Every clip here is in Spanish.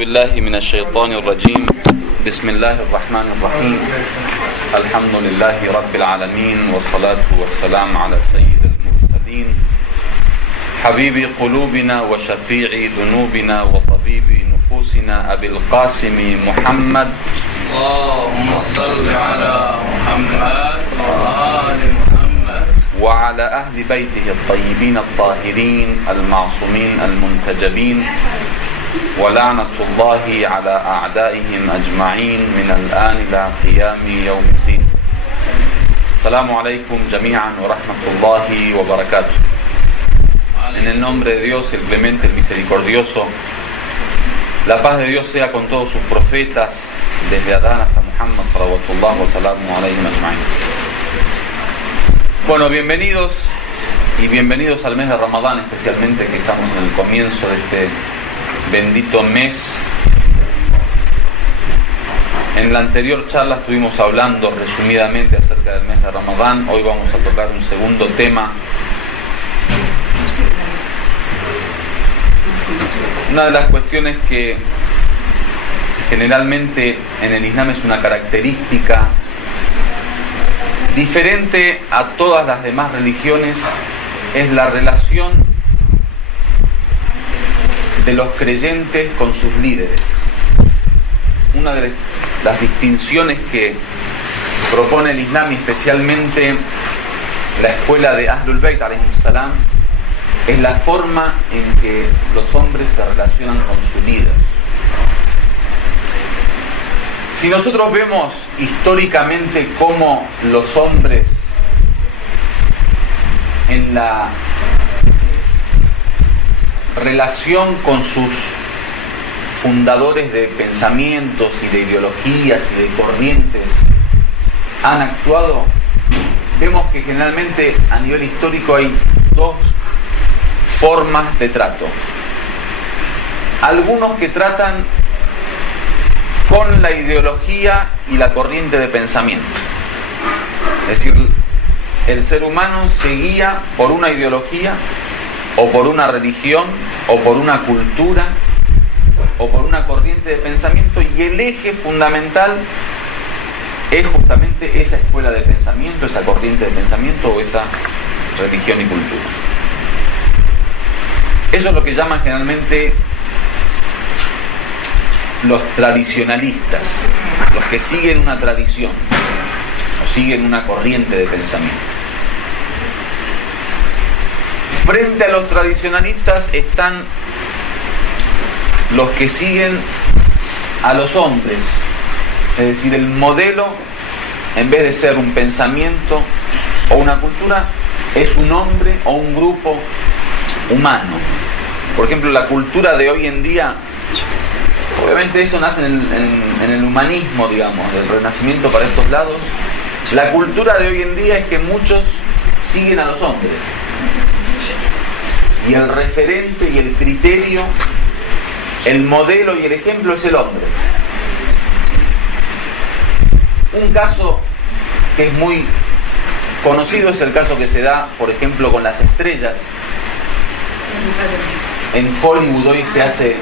بالله من الشيطان الرجيم بسم الله الرحمن الرحيم الحمد لله رب العالمين والصلاة والسلام على سيد المرسلين حبيب قلوبنا وشفيع ذنوبنا وطبيب نفوسنا أبي القاسم محمد اللهم صل على محمد وآل محمد وعلى أهل بيته الطيبين الطاهرين المعصومين المنتجبين ولعنة الله على أعدائهم أجمعين من الآن إلى قيام يوم الدين. السلام عليكم جميعا ورحمة الله وبركاته. En el nombre de Dios, el clemente, el misericordioso, la paz de Dios sea con todos sus profetas, desde Adán hasta Muhammad, salawatullah wa salamu alayhim ajma'in. Bueno, bienvenidos y bienvenidos al mes de Ramadán, especialmente que estamos en el comienzo de este bendito mes. En la anterior charla estuvimos hablando resumidamente acerca del mes de Ramadán. Hoy vamos a tocar un segundo tema. Una de las cuestiones que generalmente en el Islam es una característica diferente a todas las demás religiones es la relación de los creyentes con sus líderes. Una de las distinciones que propone el Islam, y especialmente la escuela de Ahlul Bayt alayhim salam, es la forma en que los hombres se relacionan con su líder. Si nosotros vemos históricamente cómo los hombres en la relación con sus fundadores de pensamientos y de ideologías y de corrientes han actuado, vemos que generalmente a nivel histórico hay dos formas de trato. Algunos que tratan con la ideología y la corriente de pensamiento. Es decir, el ser humano se guía por una ideología o por una religión o por una cultura o por una corriente de pensamiento, y el eje fundamental es justamente esa escuela de pensamiento, esa corriente de pensamiento o esa religión y cultura. Eso es lo que llaman generalmente los tradicionalistas, los que siguen una tradición o siguen una corriente de pensamiento. Frente a los tradicionalistas están los que siguen a los hombres, es decir, el modelo, en vez de ser un pensamiento o una cultura, es un hombre o un grupo humano. Por ejemplo, la cultura de hoy en día, obviamente eso nace en el humanismo, digamos, del Renacimiento para estos lados. La cultura de hoy en día es que muchos siguen a los hombres, y el referente y el criterio, el modelo y el ejemplo es el hombre. Un caso que es muy conocido es el caso que se da, por ejemplo, con las estrellas. En Hollywood hoy se hace,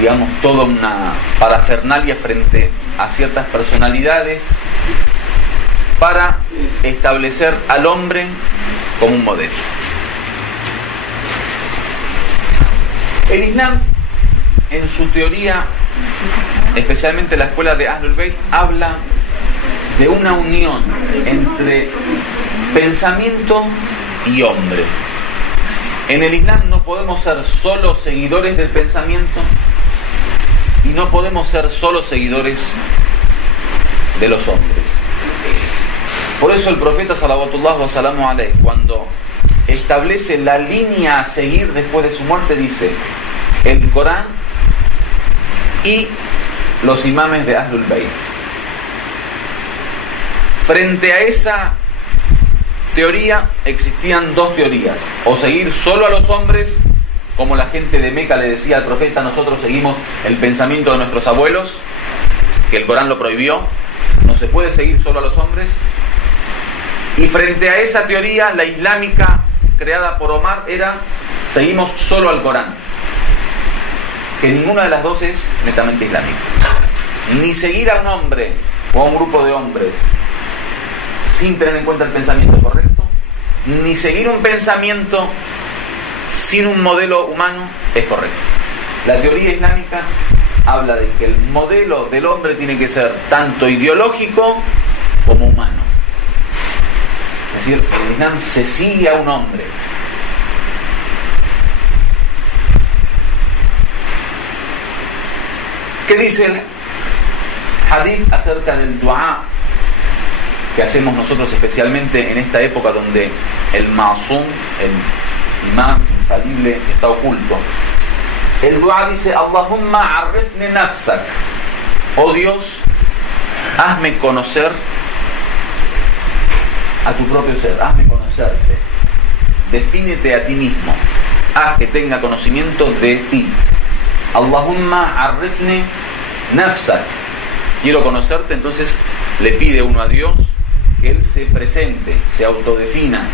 digamos, toda una parafernalia frente a ciertas personalidades para establecer al hombre como un modelo. El Islam, en su teoría, especialmente la escuela de Ahlul Bayt, habla de una unión entre pensamiento y hombre. En el Islam no podemos ser solo seguidores del pensamiento y no podemos ser solo seguidores de los hombres. Por eso el profeta salawatullah wa salamu alayhi, cuando establece la línea a seguir después de su muerte, dice: el Corán y los imames de Ahlul Bayt. Frente a esa teoría existían dos teorías: o seguir solo a los hombres, como la gente de Meca le decía al profeta: nosotros seguimos el pensamiento de nuestros abuelos, que el Corán lo prohibió, no se puede seguir solo a los hombres. Y frente a esa teoría, la islámica creada por Omar era: seguimos solo al Corán. que ninguna de las dos es netamente islámica. Ni seguir a un hombre o a un grupo de hombres sin tener en cuenta el pensamiento correcto, ni seguir un pensamiento sin un modelo humano es correcto. La teoría islámica habla de que el modelo del hombre tiene que ser tanto ideológico como humano. Es decir, en el Islam se sigue a un hombre. ¿Qué dice el hadith acerca del du'a que hacemos nosotros especialmente en esta época donde el ma'sum, el imam infalible, está oculto? El du'a dice: Allahumma arifni nafsak, oh Dios, hazme conocer a tu propio ser, hazme conocerte, defínete a ti mismo, haz que tenga conocimiento de ti. Allahumma arifni nafsak, quiero conocerte. Entonces le pide uno a Dios que Él se presente, se autodefina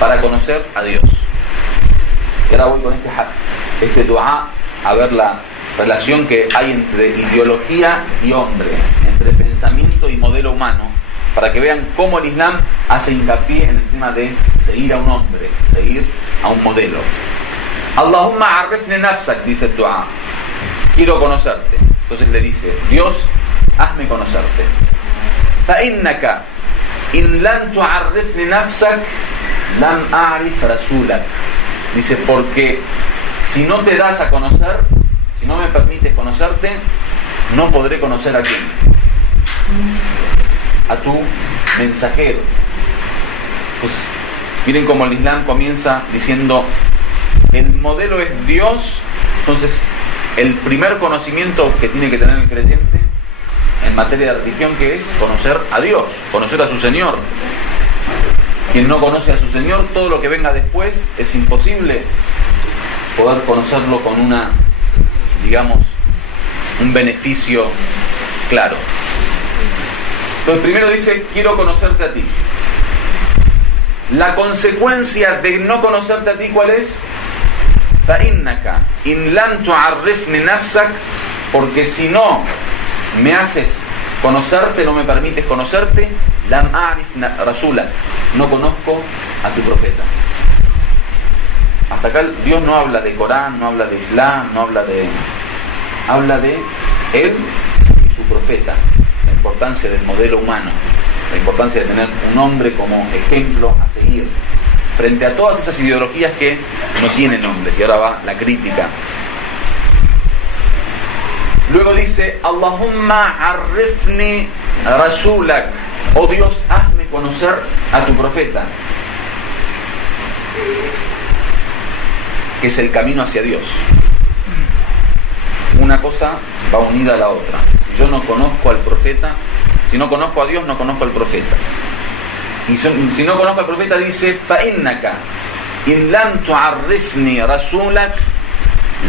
para conocer a Dios. Y ahora voy con este dua a ver la relación que hay entre ideología y hombre, entre pensamiento y modelo humano, para que vean cómo el Islam hace hincapié en el tema de seguir a un hombre, seguir a un modelo. Allahumma arifni nafsak, dice el dua, quiero conocerte. Entonces le dice: Dios, hazme conocerte. فإنك إن لم تعرفني نفسك لم أعرف رسولك. Dice, porque si no te das a conocer, si no me permites conocerte, no podré conocer a quién, a tu mensajero. Pues miren cómo el Islam comienza diciendo: el modelo es Dios. Entonces el primer conocimiento que tiene que tener el creyente en materia de religión, que es conocer a Dios, conocer a su Señor. Quien no conoce a su Señor, todo lo que venga después es imposible poder conocerlo con una, digamos, un beneficio claro. Entonces primero dice: quiero conocerte a ti. La consecuencia de no conocerte a ti, ¿cuál es? فَإِنَّكَ إِنْ لَمْ تُعَرِّفْنِ نَفْسَكَ, porque si no me haces conocerte, no me permites conocerte, لَمْ أَعْرِفْ رَسُولَكَ, no conozco a tu profeta. Hasta acá Dios no habla de Corán, no habla de Islam, habla de Él y su profeta, la importancia del modelo humano, la importancia de tener un hombre como ejemplo a seguir frente a todas esas ideologías que no tienen nombres. Y ahora va la crítica. Luego dice: Allahumma arifni rasulak, oh Dios, hazme conocer a tu profeta, que es el camino hacia Dios. Una cosa va unida a la otra. Si yo no conozco al profeta, si no conozco a Dios, no conozco al profeta. Y si no conozco al profeta, dice: فَإِنَّكَ إِنْ لَمْ تُعَرِّفْنِي رَسُولَكَ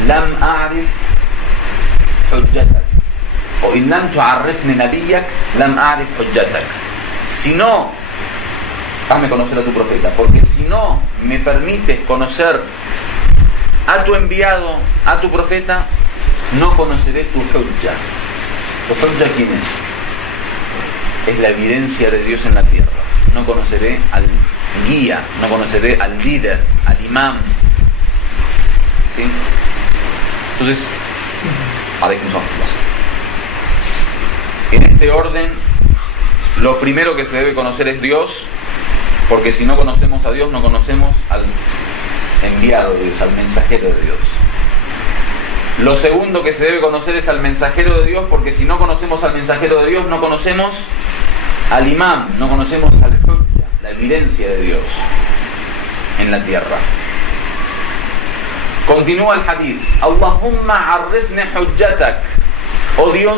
لَمْ أَعْرِفْ حُجَّتَكَ, o إِنْ لَمْ تُعَرِّفْنِي نَبِيَّكَ لَمْ أَعْرِفْ حُجَّتَكَ. Si no, hazme conocer a tu profeta, porque si no me permites conocer a tu enviado, a tu profeta, no conoceré tu hujja. ¿Tu hujja quién es? Es la evidencia de Dios en la tierra. No conoceré al guía, no conoceré al líder, al imam. ¿Sí? Entonces, en este orden, lo primero que se debe conocer es Dios, porque si no conocemos a Dios, no conocemos al enviado de Dios, al mensajero de Dios. Lo segundo que se debe conocer es al mensajero de Dios, porque si no conocemos al mensajero de Dios, no conocemos al imam, no conocemos al hujja, la evidencia de Dios en la tierra. Continúa el hadith: Allahumma arifni hujjatak, oh Dios,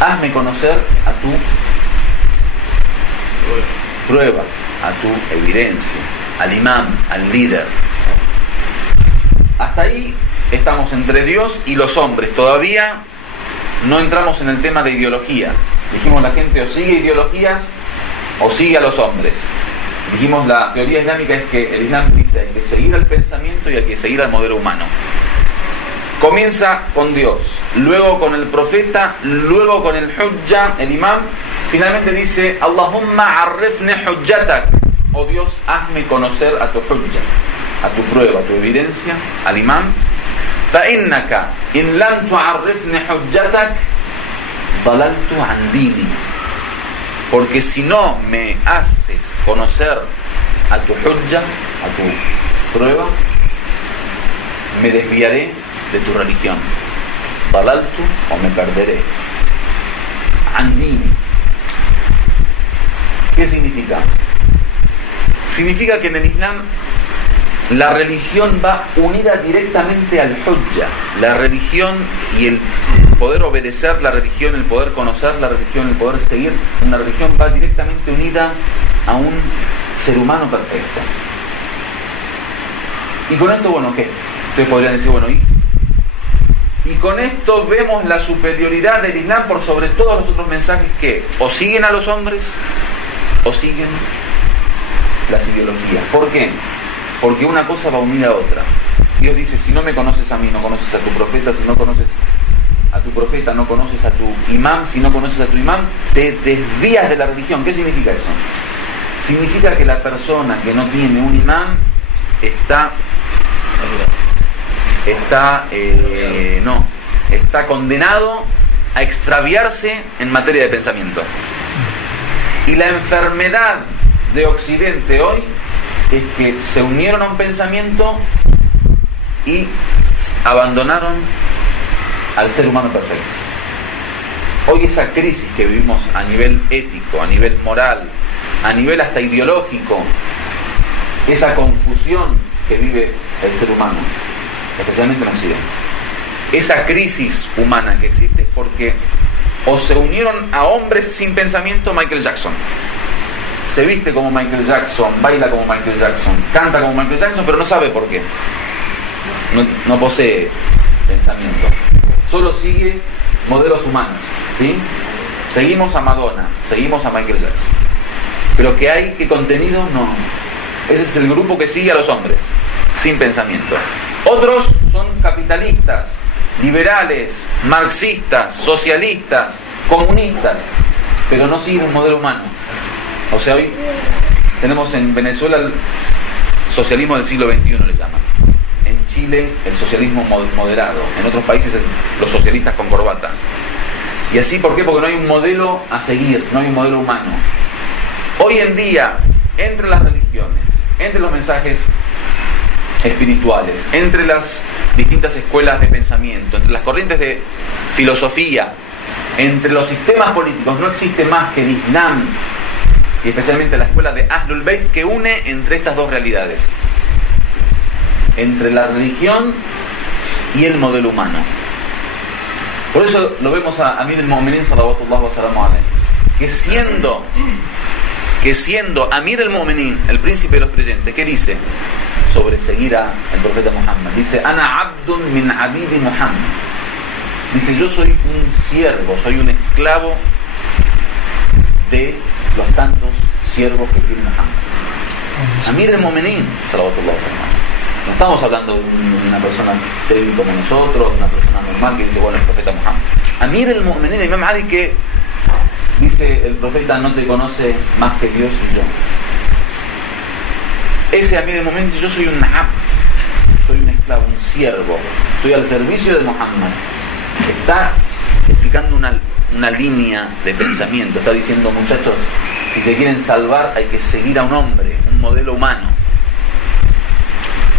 hazme conocer a tu prueba, a tu evidencia, al imam, al líder. Hasta ahí estamos entre Dios y los hombres. Todavía no entramos en el tema de ideología. Dijimos, la gente o sigue ideologías o sigue a los hombres. Dijimos, la teoría islámica es que el Islam dice: hay que seguir al pensamiento y hay que seguir al modelo humano. comienza con Dios, luego con el profeta, luego con el hujja, el imam, finalmente dice Allahumma arrifni hujjatak, oh Dios, hazme conocer a tu hujja, a tu prueba, a tu evidencia, al imam. فإنك إن لم تعرفني حجتك ضللت عن ديني, porque si no me haces conocer a tu hujja, a tu prueba, me desviaré de tu religión. Dalaltu, o me perderé. Andini. ¿Qué significa? Significa que en el Islam la religión va unida directamente al hujja. La religión y el poder obedecer la religión, el poder conocer la religión, el poder seguir una religión va directamente unida a un ser humano perfecto. Y con esto, bueno, ¿qué? Ustedes podrían decir, bueno, y con esto vemos la superioridad del Islam por sobre todos los otros mensajes que o siguen a los hombres o siguen las ideologías. ¿Por qué? Porque una cosa va unida a otra. Dios dice, si no me conoces a mí, no conoces a tu profeta, si no conoces a tu profeta, no conoces a tu imam, si no conoces a tu imam, te desvías de la religión. ¿Qué significa eso? Significa que la persona que no tiene un imam está condenado a extraviarse en materia de pensamiento. Y la enfermedad de Occidente hoy es que se unieron a un pensamiento y abandonaron al ser humano perfecto. Hoy esa crisis que vivimos a nivel ético, a nivel moral, a nivel hasta ideológico, esa confusión que vive el ser humano, especialmente en Occidente, esa crisis humana que existe es porque o se unieron a hombres sin pensamiento. Michael Jackson se viste como Michael Jackson, baila como Michael Jackson, canta como Michael Jackson, pero no sabe por qué. No posee pensamiento. Solo sigue modelos humanos, ¿sí? Seguimos a Madonna, seguimos a Michael Jackson. Pero ¿qué hay? ¿Qué contenido? No. Ese es el grupo que sigue a los hombres, sin pensamiento. Otros son capitalistas, liberales, marxistas, socialistas, comunistas, pero no siguen un modelo humano. O sea, hoy tenemos en Venezuela el socialismo del siglo XXI, le llaman. En Chile el socialismo moderado. En otros países los socialistas con corbata. Y así, ¿por qué? Porque no hay un modelo a seguir, no hay un modelo humano. Hoy en día, entre las religiones, entre los mensajes espirituales, entre las distintas escuelas de pensamiento, entre las corrientes de filosofía, entre los sistemas políticos, no existe más que el Islam, y especialmente la escuela de Ahlul Bayt, que une entre estas dos realidades, entre la religión y el modelo humano. Por eso lo vemos a Amir al-Mu'minin sallallahu wa sallam alayhi, que siendo Amir al-Mu'minin, el príncipe de los creyentes, ¿qué dice sobre seguir al profeta Muhammad? Dice, Ana abdun min abidi Muhammad. Dice, yo soy un siervo, soy un esclavo de los tantos siervos que tiene Muhammad. Amir al-Mu'minin sallallahu wa sallam. No estamos hablando de una persona débil como nosotros, una persona normal que dice, bueno, el profeta Muhammad. Amir al-Mu'minin, Imam Ali, que dice, el profeta no te conoce más que Dios y yo. Ese Amir al-Mu'minin dice, yo soy un abd, soy un esclavo, un siervo, estoy al servicio de Muhammad. Está explicando una línea de pensamiento, está diciendo, muchachos, si se quieren salvar hay que seguir a un hombre, un modelo humano.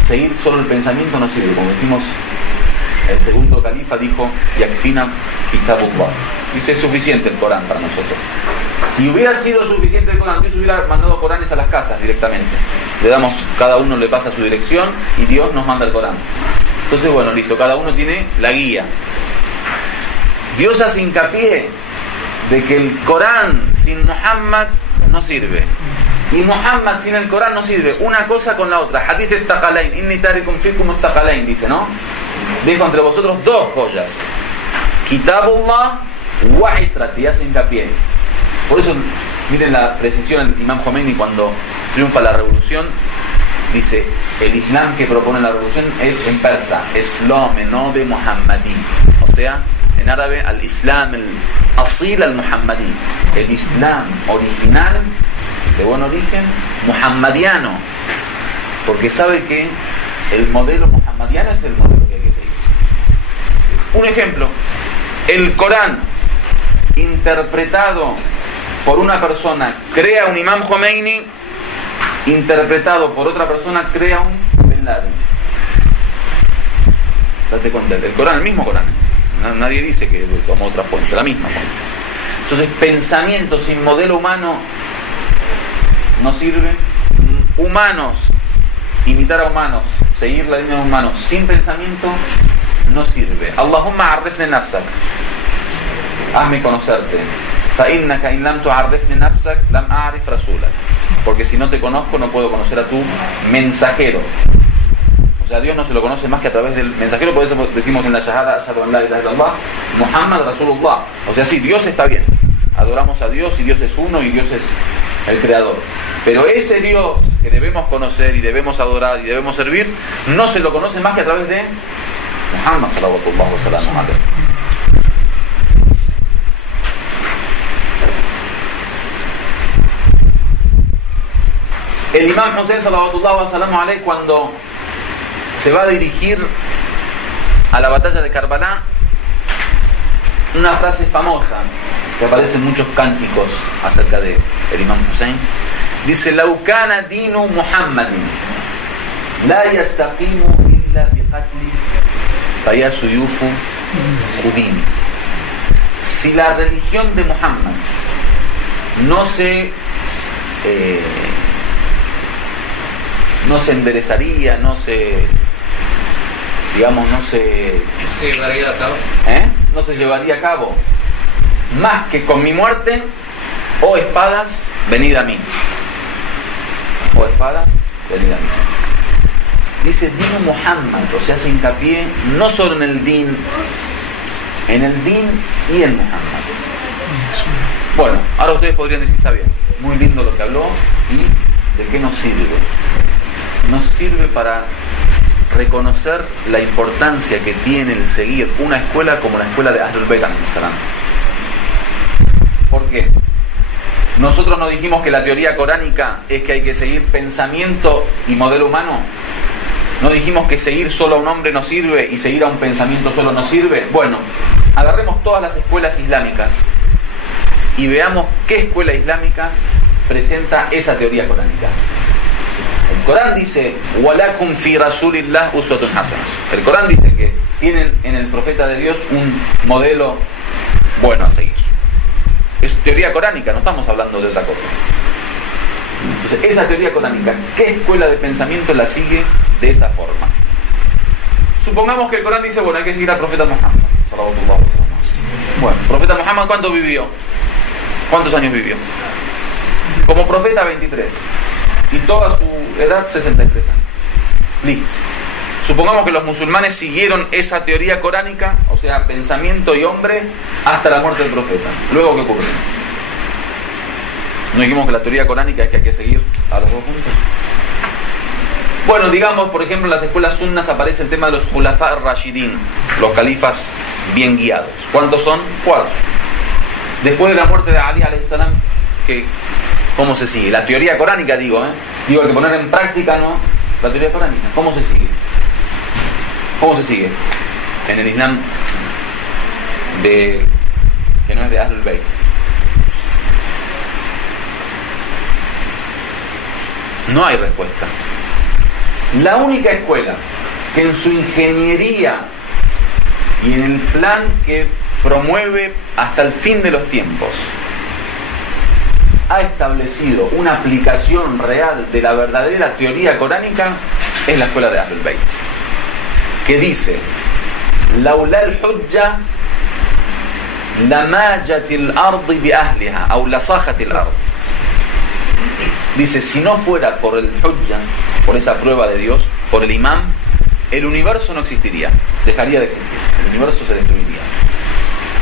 Seguir solo el pensamiento no sirve. Como dijimos, el segundo califa dijo, Yakfina Kitabullah. Dice, es suficiente el Corán para nosotros. Si hubiera sido suficiente el Corán, Dios hubiera mandado Coranes a las casas directamente. Le damos, cada uno le pasa su dirección y Dios nos manda el Corán. Entonces, bueno, listo, cada uno tiene la guía. Dios hace hincapié de que el Corán sin Muhammad no sirve. Y Muhammad sin el Corán no sirve. Una cosa con la otra. Hadith al-Thaqalain, inni tarikum fikum al-Thaqalain, dice, ¿no? Dejo entre vosotros dos joyas. Kitabullah wa itrati, hace hincapié. Por eso, miren la precisión del Imam Khomeini cuando triunfa la revolución. Dice, el Islam que propone la revolución es en persa, Islame Nobe Muhammadi. O sea, en árabe, al-Islam, el asil al-Muhammadi. El Islam original, de buen origen, muhammadiano. Porque sabe que el modelo muhammadiano es el modelo que hay que seguir. Un ejemplo, el Corán interpretado por una persona crea un Imam Khomeini, interpretado por otra persona crea un Bin Laden. Date cuenta, el Corán, el mismo Corán, nadie dice que tomó otra fuente, la misma fuente. Entonces, pensamiento sin modelo humano no sirve. Humanos, imitar a humanos, seguir la línea de humanos sin pensamiento no sirve. Allahumma arifni nafsak, hazme conocerte. فإنك إن لم تعرفني نفسك لم أعرف رسولك. Porque si no te conozco no puedo conocer a tu mensajero. O sea, a Dios no se lo conoce más que a través del mensajero. Por eso decimos en la Shahada, Ashhadu an la ilaha illallah, Muhammad Rasulullah. O sea, sí, Dios está bien, adoramos a Dios y Dios es uno y Dios es el creador. Pero ese Dios que debemos conocer y debemos adorar y debemos servir, no se lo conoce más que a través de Muhammad sallallahu alaihi wasallam. El Imam Hussein sallallahu alaihi cuando se va a dirigir a la batalla de Karbala, una frase famosa que aparece en muchos cánticos acerca de el Imam Hussein, dice: "Lau kana dinu Muhammadin la yastaqimu illa biqatli faya suyufu judini." Si la religión de Muhammad no se enderezaría, no se llevaría a cabo. No se llevaría a cabo más que con mi muerte. Oh espadas, venid a mí. Oh espadas, venid a mí. Dice Dino Muhammad, o sea, hace hincapié no solo en el din y en Muhammad. Bueno, ahora ustedes podrían decir, está bien, muy lindo lo que habló, y ¿de qué nos sirve? Nos sirve para reconocer la importancia que tiene el seguir una escuela como la escuela de Ahlul Bayt alayhi salam. ¿Por qué? Nosotros no dijimos que la teoría coránica es que hay que seguir pensamiento y modelo humano. No dijimos que seguir solo a un hombre no sirve y seguir a un pensamiento solo no sirve. Bueno, agarremos todas las escuelas islámicas y veamos qué escuela islámica presenta esa teoría coránica. El Corán dice: "Walakum fi Rasulillah uswatun hasanah". El Corán dice que tienen en el profeta de Dios un modelo bueno a seguir. Es teoría coránica, no estamos hablando de otra cosa. Entonces, esa teoría coránica, ¿qué escuela de pensamiento la sigue de esa forma? Supongamos que el Corán dice, bueno, hay que seguir al profeta Muhammad sallallahu alaihi wasallam. Bueno, el profeta Muhammad, ¿cuánto vivió? ¿Cuántos años vivió? Como profeta 23. Y toda su edad 63 años. Listo. Supongamos que los musulmanes siguieron esa teoría coránica, o sea, pensamiento y hombre, hasta la muerte del profeta. Luego, ¿qué ocurre? ¿No dijimos que la teoría coránica es que hay que seguir a los dos juntos? Bueno, digamos, por ejemplo, en las escuelas sunnas aparece el tema de los Khulafa ar-Rashidin, los califas bien guiados. ¿Cuántos son? 4. Después de la muerte de Ali alayhi salam, ¿cómo se sigue? La teoría coránica, digo, hay que poner en práctica, ¿no? La teoría coránica. ¿Cómo se sigue? ¿Cómo se sigue? En el Islam que no es de Ahlul Bayt. No hay respuesta. La única escuela que en su ingeniería y en el plan que promueve hasta el fin de los tiempos ha establecido una aplicación real de la verdadera teoría coránica es la escuela de Ahlul Bayt, que dice: "Laula al-hujja lamajat al-ard bi ahliha aw lasakhat al-ard". Dice, si no fuera por el hujja, por esa prueba de Dios, por el imam, el universo no existiría, dejaría de existir, el universo se destruiría.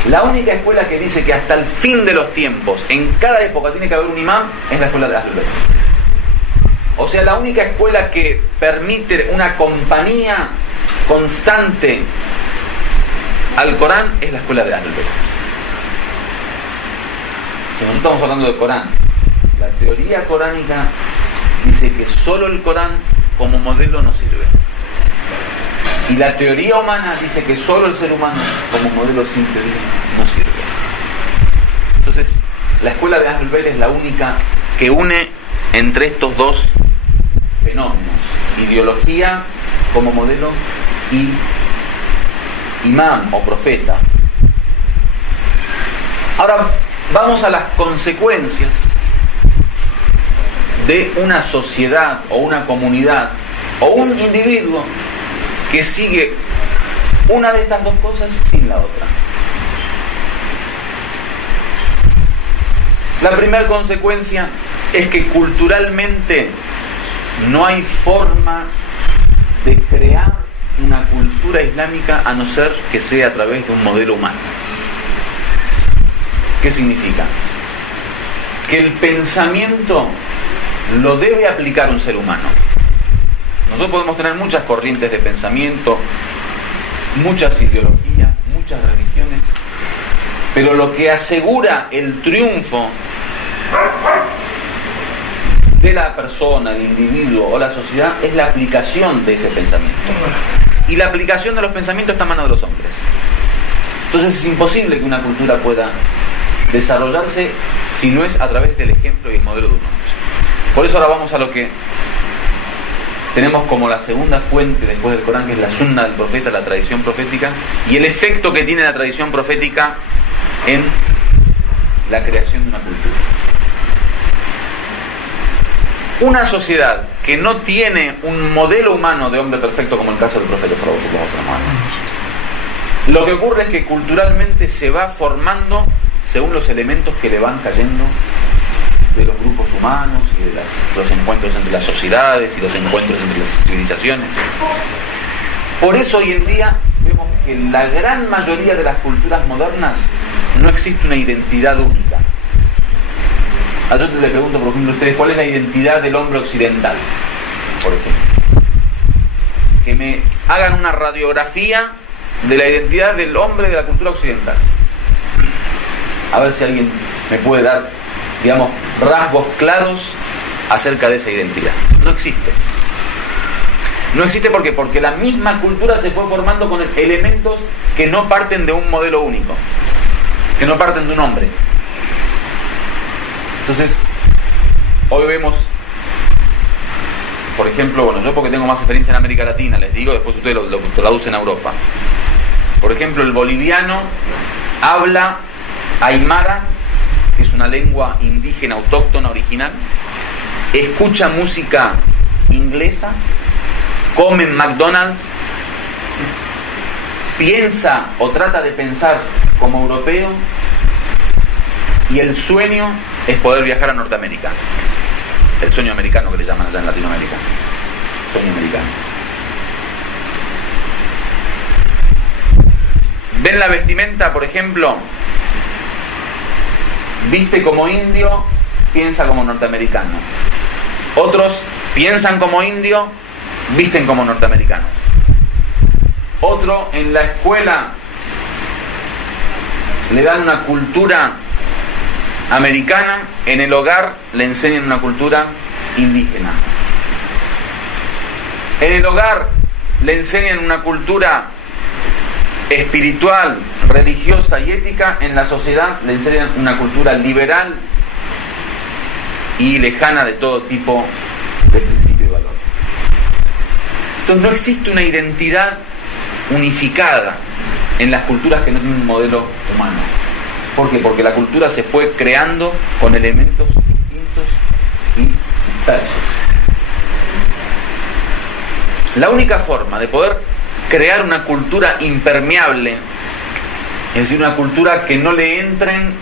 La única escuela que dice que hasta el fin de los tiempos, en cada época tiene que haber un imam, es la escuela de Ahlul Bayt. o sea, la única escuela que permite una compañía constante al Corán es la escuela de Ahlul Bayt. Si nosotros estamos hablando del Corán, la teoría coránica dice que solo el Corán como modelo no sirve. Y la teoría humana dice que solo el ser humano como modelo sin teoría no sirve. Entonces, la escuela de Ahlul Bayt es la única que une entre estos dos fenómenos: ideología como modelo y imán o profeta. Ahora vamos a las consecuencias de una sociedad o una comunidad o un individuo que sigue una de estas dos cosas sin la otra. La primera consecuencia es que culturalmente no hay forma de crear una cultura islámica a no ser que sea a través de un modelo humano. ¿Qué significa? Que el pensamiento lo debe aplicar un ser humano. Nosotros podemos tener muchas corrientes de pensamiento, muchas ideologías, muchas religiones, pero lo que asegura el triunfo de la persona, el individuo o la sociedad es la aplicación de ese pensamiento. Y la aplicación de los pensamientos está en manos de los hombres. Entonces es imposible que una cultura pueda desarrollarse si no es a través del ejemplo y el modelo de un hombre. Por eso ahora vamos a lo que tenemos como la segunda fuente después del Corán, que es la sunna del profeta, la tradición profética, y el efecto que tiene la tradición profética en la creación de una cultura. Una sociedad que no tiene un modelo humano de hombre perfecto, como el caso del profeta sallallahu alaihi wasallam, lo que ocurre es que culturalmente se va formando según los elementos que le van cayendo de los grupos humanos y de los encuentros entre las sociedades y los encuentros entre las civilizaciones. Por eso hoy en día vemos que en la gran mayoría de las culturas modernas no existe una identidad única. Yo le pregunto, por ejemplo, a ustedes, ¿cuál es la identidad del hombre occidental? Por ejemplo, que me hagan una radiografía de la identidad del hombre de la cultura occidental. A ver si alguien me puede dar, digamos, rasgos claros acerca de esa identidad. No existe. No existe ¿por qué? Porque la misma cultura se fue formando con elementos que no parten de un modelo único, que no parten de un hombre. Entonces, hoy vemos, por ejemplo, bueno, yo porque tengo más experiencia en América Latina, les digo, después ustedes lo traducen a Europa. Por ejemplo, el boliviano habla aymara, que es una lengua indígena autóctona original, escucha música inglesa, come en McDonald's, piensa o trata de pensar como europeo, y el sueño es poder viajar a Norteamérica. El sueño americano que le llaman allá en Latinoamérica. Sueño americano. ¿Ven la vestimenta, por ejemplo? Viste como indio, piensa como norteamericano. Otros piensan como indio, visten como norteamericanos. Otro en la escuela le dan una cultura americana, en el hogar le enseñan una cultura indígena. En el hogar le enseñan una cultura espiritual, religiosa y ética. En la sociedad le enseñan una cultura liberal y lejana de todo tipo de principio y valor. Entonces no existe una identidad unificada en las culturas que no tienen un modelo humano. ¿Por qué? Porque la cultura se fue creando con elementos distintos y dispersos. La única forma de poder crear una cultura impermeable, es decir, una cultura que no le entren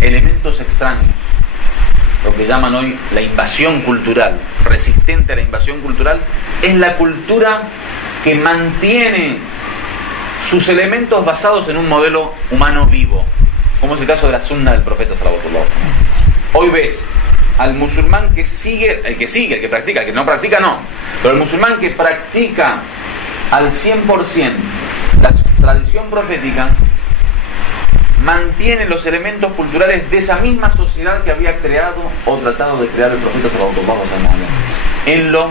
elementos extraños, lo que llaman hoy la invasión cultural, resistente a la invasión cultural, es la cultura que mantiene sus elementos basados en un modelo humano vivo, como es el caso de la sunna del profeta sallallahu alaihi wasallam. Hoy ves al musulmán que sigue, el que practica, el que no practica no, pero el musulmán que practica al 100% la tradición profética, mantiene los elementos culturales de esa misma sociedad que había creado o tratado de crear el profeta sallallahu alaihi wasallam, en lo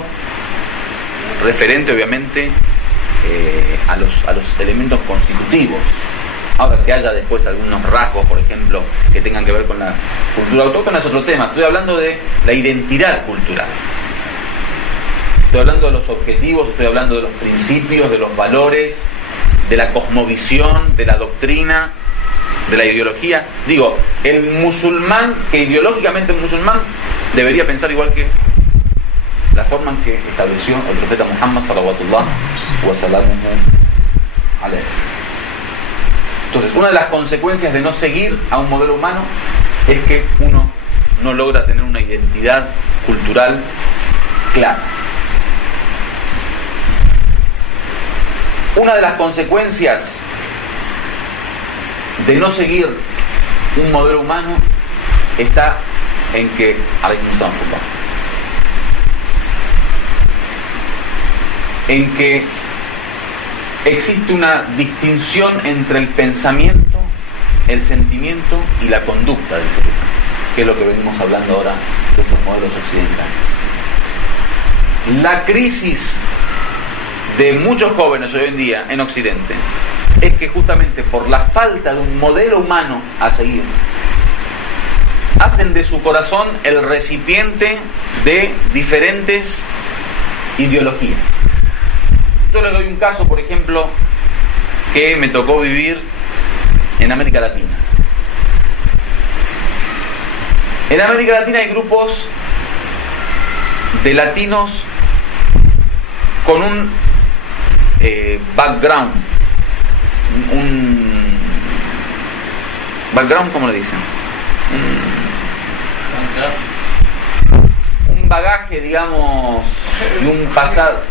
referente obviamente a los elementos constitutivos. Ahora, que haya después algunos rasgos, por ejemplo, que tengan que ver con la cultura autóctona es otro tema. Estoy hablando de la identidad cultural. Estoy hablando de los objetivos, estoy hablando de los principios, de los valores, de la cosmovisión, de la doctrina, de la ideología. Digo, el musulmán, que ideológicamente el musulmán debería pensar igual que la forma en que estableció el profeta Muhammad sallallahu alaihi. Entonces, una de las consecuencias de no seguir a un modelo humano es que uno no logra tener una identidad cultural clara. Una de las consecuencias de no seguir un modelo humano está en que existe una distinción entre el pensamiento, el sentimiento y la conducta del ser humano, que es lo que venimos hablando ahora de estos modelos occidentales. La crisis de muchos jóvenes hoy en día en Occidente es que justamente por la falta de un modelo humano a seguir, hacen de su corazón el recipiente de diferentes ideologías. Yo les doy un caso, por ejemplo, que me tocó vivir en América Latina. En América Latina hay grupos de latinos con un background, background, ¿cómo le dicen? Un bagaje, digamos, y un pasado,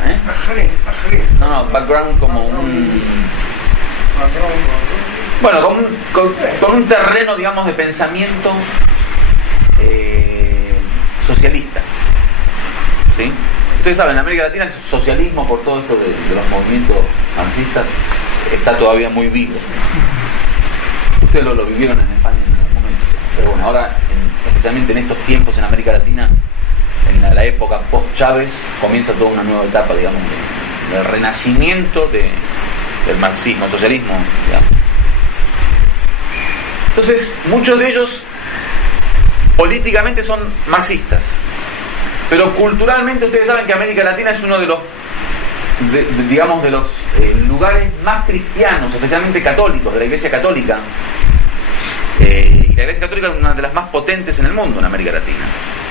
no, background como un, bueno, con un terreno, digamos, de pensamiento socialista, ¿sí? Ustedes saben, en América Latina el socialismo, por todo esto de los movimientos marxistas, está todavía muy vivo. Ustedes lo vivieron en España en algún momento, pero bueno, ahora, especialmente en estos tiempos en América Latina, en la época post-Chávez, comienza toda una nueva etapa, digamos, del renacimiento del marxismo, el socialismo, digamos. Entonces, muchos de ellos políticamente son marxistas, pero culturalmente ustedes saben que América Latina es uno de los digamos, de los lugares más cristianos, especialmente católicos, de la Iglesia Católica. Y la Iglesia Católica es una de las más potentes en el mundo, en América Latina.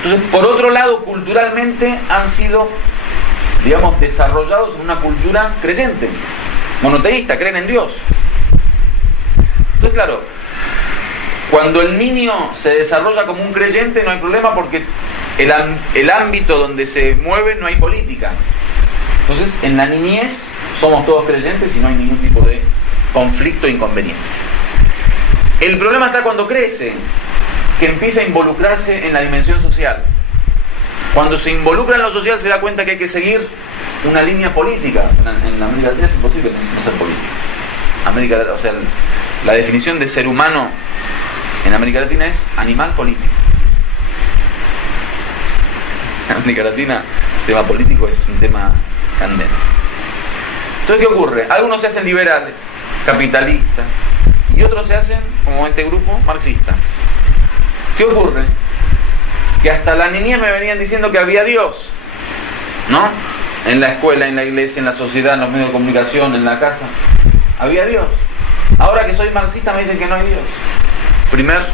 Entonces, por otro lado, culturalmente han sido, digamos, desarrollados en una cultura creyente, monoteísta, creen en Dios. Entonces, claro, cuando el niño se desarrolla como un creyente no hay problema, porque el ámbito donde se mueve no hay política. Entonces, en la niñez somos todos creyentes y no hay ningún tipo de conflicto o inconveniente. El problema está cuando crece, que empieza a involucrarse en la dimensión social. Cuando se involucra en lo social se da cuenta que hay que seguir una línea política. En América Latina es imposible no ser político. O sea, la definición de ser humano en América Latina es animal político. En América Latina el tema político es un tema candente. Entonces, ¿qué ocurre? Algunos se hacen liberales, capitalistas, y otros se hacen, como este grupo, marxista. ¿Qué ocurre? Que hasta la niñez me venían diciendo que había Dios, ¿no? En la escuela, en la iglesia, en la sociedad, en los medios de comunicación, en la casa. Había Dios. Ahora que soy marxista me dicen que no hay Dios. Primer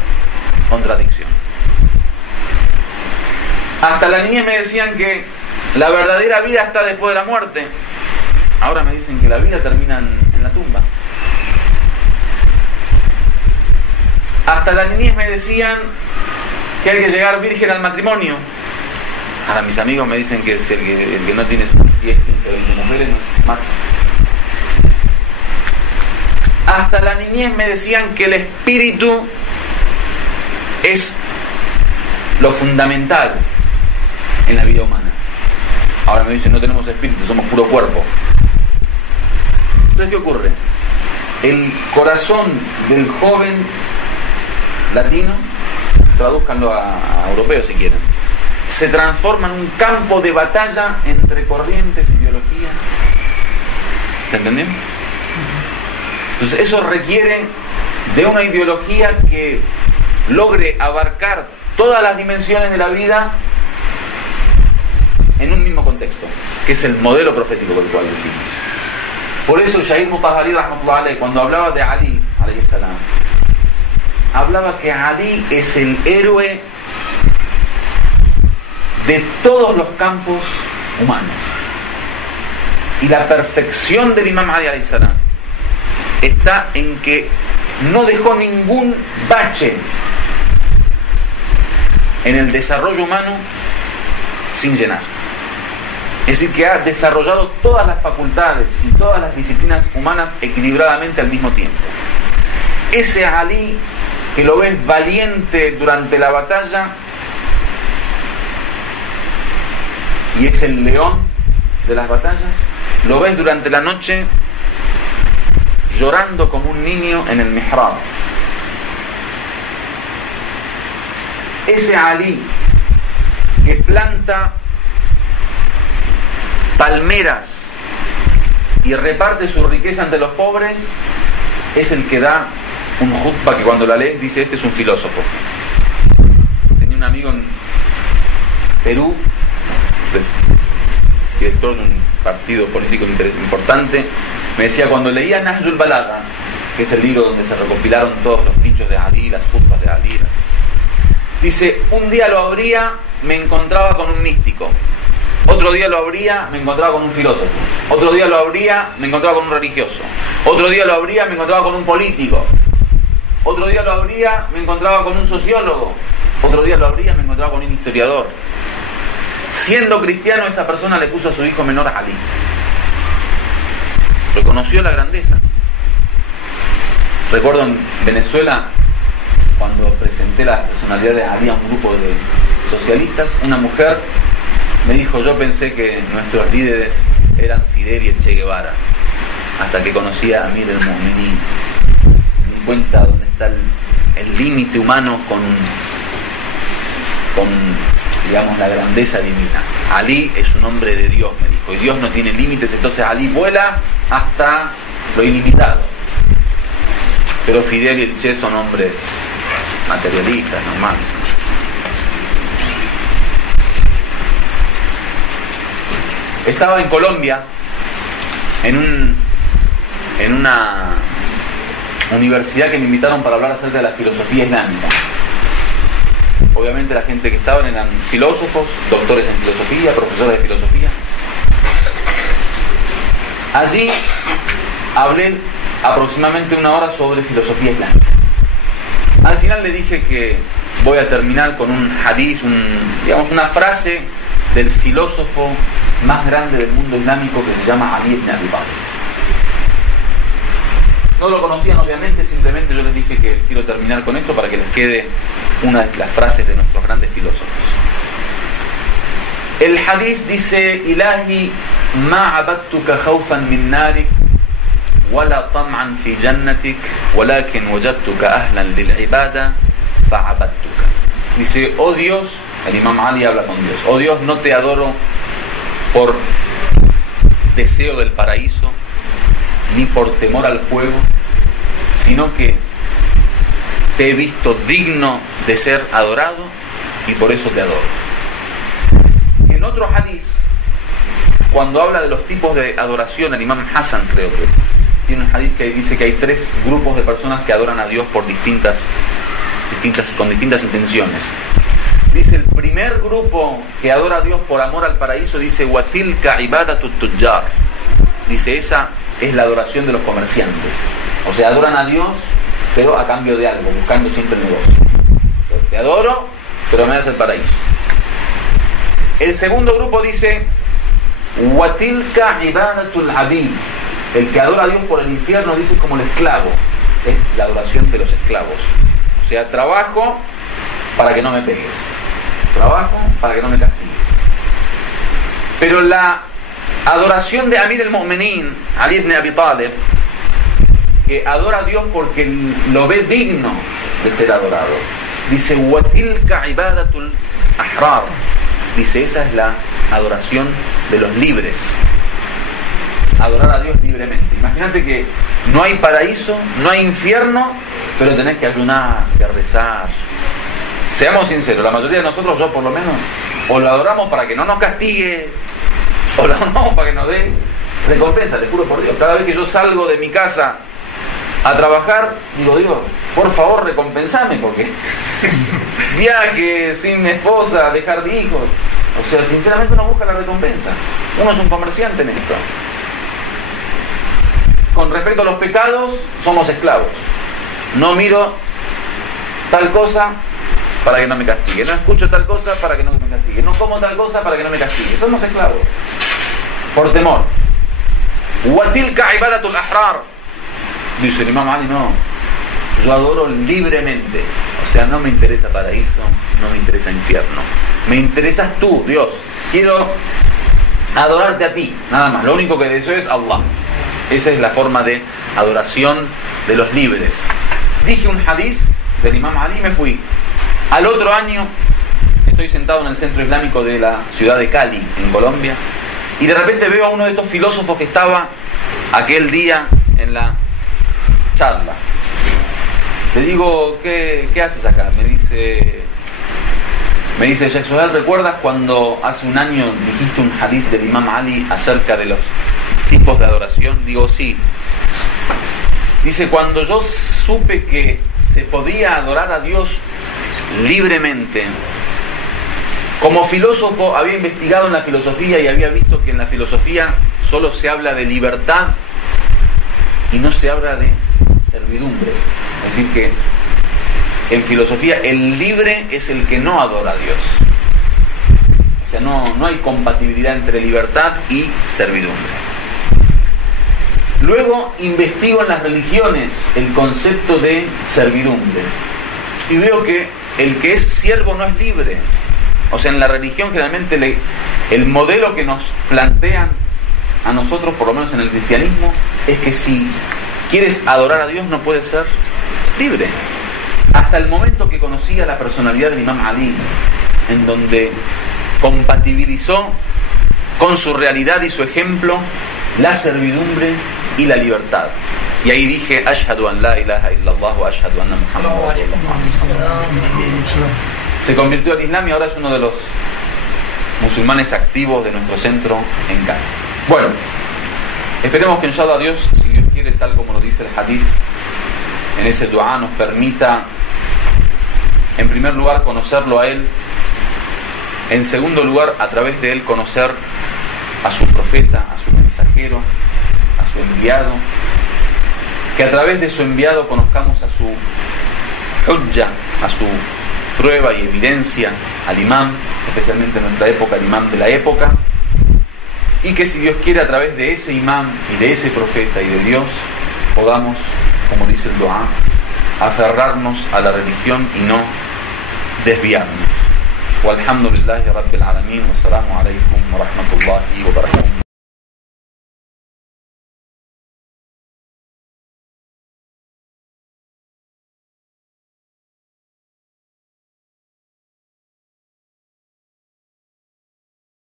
contradicción. Hasta la niñez me decían que la verdadera vida está después de la muerte. Ahora me dicen que la vida termina en la tumba. Hasta la niñez me decían que hay que llegar virgen al matrimonio. Ahora mis amigos me dicen que el que no tiene 10, 15, 20 mujeres no es macho. Hasta la niñez me decían que el espíritu es lo fundamental en la vida humana. Ahora me dicen, no tenemos espíritu, somos puro cuerpo. Entonces, ¿qué ocurre? El corazón del joven latino, tradúzcanlo a europeo si quieren, se transforma en un campo de batalla entre corrientes y ideologías. ¿Se entendió? Entonces eso requiere de una ideología que logre abarcar todas las dimensiones de la vida en un mismo contexto, que es el modelo profético del cual decimos. Por eso Shahid Mutahari rahmatullah alayhi, cuando hablaba de Ali alayhi salam, hablaba que Ali es el héroe de todos los campos humanos. Y la perfección del Imam Ali alayhi salam está en que no dejó ningún bache en el desarrollo humano sin llenar. Es decir, que ha desarrollado todas las facultades y todas las disciplinas humanas equilibradamente al mismo tiempo. Ese Ali que lo ves valiente durante la batalla y es el león de las batallas, lo ves durante la noche llorando como un niño en el mihrab. Ese Ali que planta palmeras y reparte su riqueza ante los pobres es el que da un jutba que cuando la lees dice: este es un filósofo. Tenía un amigo en Perú, director de un partido político importante, me decía, cuando leía Nahjul Balagha, que es el libro donde se recopilaron todos los dichos de Ali, las jutbas de Ali, dice, un día lo abría, me encontraba con un místico. Otro día lo abría, me encontraba con un filósofo. Otro día lo abría, me encontraba con un religioso. Otro día lo abría, me encontraba con un político. Otro día lo abría, me encontraba con un sociólogo. Otro día lo abría, me encontraba con un historiador. Siendo cristiano, esa persona le puso a su hijo menor Ali. Reconoció la grandeza. Recuerdo en Venezuela, cuando presenté las personalidades de Ali a un grupo de socialistas, una mujer me dijo, yo pensé que nuestros líderes eran Fidel y el Che Guevara, hasta que conocí a Amir el-Mu'minin. Me di cuenta dónde está el límite humano con digamos, la grandeza divina. Ali es un hombre de Dios, me dijo, y Dios no tiene límites, entonces Ali vuela hasta lo ilimitado. Pero Fidel y el Che son hombres materialistas, normales. Estaba en Colombia en una universidad que me invitaron para hablar acerca de la filosofía islámica. Obviamente la gente que estaban eran filósofos, doctores en filosofía, profesores de filosofía. Allí hablé aproximadamente 1 hora sobre filosofía islámica. Al final le dije que voy a terminar con un hadiz, digamos una frase del filósofo más grande del mundo islámico que se llama Ali ibn Abi Talib. No lo conocían obviamente, simplemente yo les dije que quiero terminar con esto para que les quede una de las frases de nuestros grandes filósofos. El hadith dice: Ilahi ma abadtuka khawfan min narik wala tam'an fi jannatik walakin wajadtuka ahlan lil ibada fa'abadtuka. Dice, oh Dios, el Imam Ali habla con Dios, oh Dios, no te adoro por deseo del paraíso ni por temor al fuego, sino que te he visto digno de ser adorado y por eso te adoro. En otro hadith, cuando habla de los tipos de adoración, el Imam Hassan, creo que tiene un hadith que dice que hay 3 grupos de personas que adoran a Dios por con distintas intenciones. Dice, el primer grupo que adora a Dios por amor al paraíso, dice, Watilka ibadatu tujjar. Dice, esa es la adoración de los comerciantes. O sea, adoran a Dios, pero a cambio de algo, buscando siempre el negocio. Entonces, te adoro, pero me das el paraíso. El segundo grupo dice, Watilka ibadatul abid. El que adora a Dios por el infierno, dice, como el esclavo. Es la adoración de los esclavos. O sea, trabajo para que no me pegues. trabajo para que no me castigues. Pero la adoración de Amir al-Mu'minin, Ali ibn Abi Talib, que adora a Dios porque lo ve digno de ser adorado, dice وَتِلْكَ عِبَادَةُ الْأَحْرَارِ, dice, esa es la adoración de los libres. Adorar a Dios libremente. Imagínate que no hay paraíso, no hay infierno, pero tenés que ayunar, que rezar. Seamos sinceros, la mayoría de nosotros, yo por lo menos, o lo adoramos para que no nos castigue, o lo adoramos para que nos dé recompensa, te juro por Dios. Cada vez que yo salgo de mi casa a trabajar, digo, Dios, por favor recompensame, porque viaje sin esposa, dejar de hijos, o sea, sinceramente uno busca la recompensa. Uno es un comerciante en esto. Con respecto a los pecados, somos esclavos. No miro tal cosa para que no me castigue, no escucho tal cosa para que no me castigue, no como tal cosa para que no me castigue. Somos esclavos por temor. وَتِلْكَ عِبَادَةُ الْأَحْرَارِ, dice el Imam Ali, no, yo adoro libremente, o sea, no me interesa paraíso, no me interesa infierno, me interesas tú, Dios, quiero adorarte a ti, nada más, lo único que deseo es Allah. Esa es la forma de adoración de los libres. Dije un hadiz del Imam Ali y me fui. Al otro año estoy sentado en el centro islámico de la ciudad de Cali, en Colombia, y de repente veo a uno de estos filósofos que estaba aquel día en la charla. Le digo, ¿qué haces acá? Me dice, Sheikh Sohail, ¿recuerdas cuando hace un año dijiste un hadiz del Imam Ali acerca de los tipos de adoración? Digo, sí. Dice, cuando yo supe que se podía adorar a Dios libremente, como filósofo había investigado en la filosofía y había visto que en la filosofía solo se habla de libertad y no se habla de servidumbre. Es decir, que en filosofía el libre es el que no adora a Dios. O sea, no hay compatibilidad entre libertad y servidumbre. Luego investigo en las religiones el concepto de servidumbre y veo que el que es siervo no es libre. O sea, en la religión generalmente el modelo que nos plantean a nosotros, por lo menos en el cristianismo, es que si quieres adorar a Dios no puedes ser libre. Hasta el momento que conocí a la personalidad del Imam Ali, en donde compatibilizó con su realidad y su ejemplo la servidumbre y la libertad. Y ahí dije, Ashhadu an la ilaha illallah wa ashhadu anna Muhammadan rasulullah. Se convirtió al Islam y ahora es uno de los musulmanes activos de nuestro centro en Cali. Bueno, esperemos que inshallah Dios, si Dios quiere, tal como lo dice el hadith, en ese dua nos permita, en primer lugar, conocerlo a Él, en segundo lugar, a través de Él, conocer a su profeta, a su mensajero, a su enviado, que a través de su enviado conozcamos a su hujja, a su prueba y evidencia, al imam, especialmente en nuestra época, al imam de la época, y que si Dios quiere, a través de ese imam y de ese profeta y de Dios, podamos, como dice el dua, aferrarnos a la religión y no desviarnos. Walhamdulillahi Rabbil Alamin, wassalamu alaikum wa rahmatullahi.